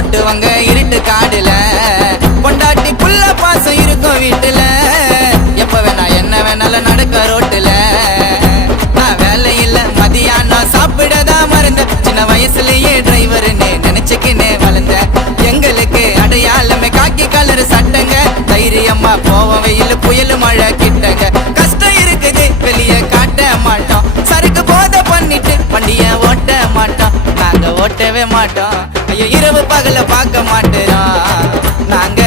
ஓட்டுவாங்க இருட்டு காடுல, பொண்டாட்டி புள்ள பாசம் இருக்கும் வீட்டுல, எப்ப வேணா என்ன வேணாலும் நடக்க ரோட்டுல. நான் வேலை இல்ல மதியானம் சாப்பிடதான் மறந்த, சின்ன வயசுலயே டிரைவர்னு நினைச்சுக்கினே வளர்ந்த. எங்களுக்கு அடையாளமே காக்கி கலர் சட்டங்க, தைரியம்மா போவோம் வெயில் புயல் மழை கிட்டங்க. கஷ்டம் இருக்குது வெளியே காட்ட மாட்டோம், சரக்கு போதை பண்ணிட்டு வண்டிய ஓட்ட மாட்டோம். நாங்க ஓட்டவே மாட்டோம், ஐயோ இரவு பகல பார்க்க மாட்டோம். நாங்க